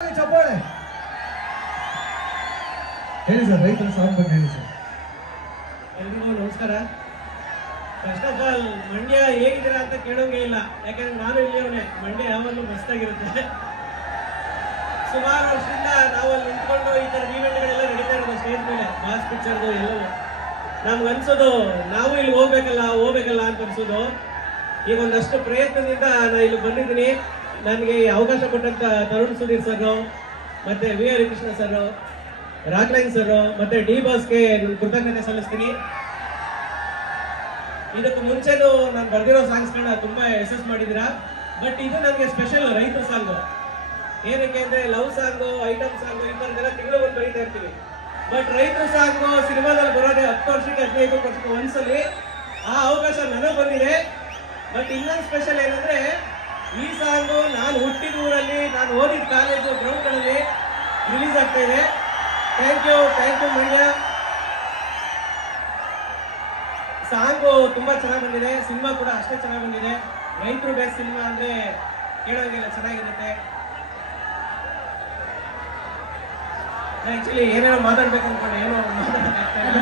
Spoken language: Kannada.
ಚಪ್ಪಾಳೆ ಹೇಳಿ ಸರ್, ರೈತರ ಸಾಂಗ್ ಬಗ್ಗೆ ಹೇಳಿ ಸರ್. ಎಲ್ರಿಗೂ ನಮಸ್ಕಾರ. ಫಸ್ಟ್ ಆಫ್ ಆಲ್ ಮಂಡ್ಯ ಹೇಗಿದ್ದೀರಾ ಅಂತ ಕೇಳೋಂಗೇ ಇಲ್ಲ, ಯಾಕಂದ್ರೆ ನಾನು ಇಲ್ಲಿಯವನೇ. ಮಂಡ್ಯ ಯಾವಾಗಲೂ ಮಸ್ತಾಗಿರುತ್ತೆ. ಸುಮಾರು ವರ್ಷದಿಂದ ನಾವು ಅಲ್ಲಿ ನಿಂತ್ಕೊಂಡು ಈ ಥರ ಈವೆಂಟ್ಗಳೆಲ್ಲ ನಡೀತಾ ಇರೋದು ಸ್ಟೇಜ್ ಮೇಲೆ, ಬಾಸ್ ಪಿಕ್ಚರ್ದು ಎಲ್ಲವೂ. ನಮ್ಗೆ ಅನ್ಸೋದು ನಾವು ಇಲ್ಲಿ ಹೋಗ್ಬೇಕಲ್ಲ ಅಂತ ಅನ್ಸೋದು. ಈಗ ಒಂದಷ್ಟು ಪ್ರಯತ್ನದಿಂದ ನಾನು ಇಲ್ಲಿ ಬಂದಿದ್ದೀನಿ. ನನಗೆ ಈ ಅವಕಾಶ ಕೊಟ್ಟಂತ ತರುಣ್ ಸುಧೀರ್ ಸರ್, ಮತ್ತೆ we are Krishna sir, Rockline sir, ಮತ್ತೆ ಡಿ ಬಾಸ್ಗೆ ಕೃತಜ್ಞತೆ ಸಲ್ಲಿಸ್ತೀನಿ. ಇದಕ್ಕೆ ಮುಂಚೆನೂ ನಾನು ಬರ್ದಿರೋ ಸಾಂಗ್ಸ್ಗಳನ್ನ ತುಂಬಾ ಯಶಸ್ ಮಾಡಿದ್ದೀರಾ. ಬಟ್ ಇದು ನನಗೆ ಸ್ಪೆಷಲ್ ರೈತರ ಸಾಂಗು. ಏನಕ್ಕೆ ಅಂದ್ರೆ ಲವ್ ಸಾಂಗು, ಐಟಮ್ ಸಾಂಗು ಈ ಥರದ್ದೆಲ್ಲ ತಿಂಗಳು ಬಂದು ಬರೀತಾ ಇರ್ತೀವಿ. ಬಟ್ ರೈತರ ಸಾಂಗು ಸಿನಿಮಾದಲ್ಲಿ ಬರೋದೇ 10 ವರ್ಷಕ್ಕೆ 15 ವರ್ಷಕ್ಕೆ ಒಂದ್ಸಲಿ. ಆ ಅವಕಾಶ ನನಗೆ ಬಂದಿದೆ. ಬಟ್ ಇನ್ನೊಂದು ಸ್ಪೆಷಲ್ ಏನಂದ್ರೆ ಈ ಸಾಂಗು ನಾನು ಹುಟ್ಟಿದ ಊರಲ್ಲಿ, ನಾನು ಓದಿದ ಕಾಲೇಜು ಗ್ರೌಂಡ್ಗಳಲ್ಲಿ ರಿಲೀಸ್ ಆಗ್ತಾ ಇದೆ. Thank you Mandya. ಸಾಂಗು ತುಂಬಾ ಚೆನ್ನಾಗಿ ಬಂದಿದೆ, ಸಿನಿಮಾ ಕೂಡ ಅಷ್ಟೇ ಚೆನ್ನಾಗಿ ಬಂದಿದೆ. ರೈತರು ಬೇಸ್ ಸಿನಿಮಾ ಅಂದ್ರೆ ಕೇಳೋಂಗೆಲ್ಲ ಚೆನ್ನಾಗಿರುತ್ತೆ. ಆಕ್ಚುಲಿ ಏನೇನೋ ಮಾತಾಡ್ಬೇಕು ಅನ್ಕೊಂಡು ಏನೋ ಮಾತಾಡೋಕ್ಕಾಗ್ತಾ ಇಲ್ಲ.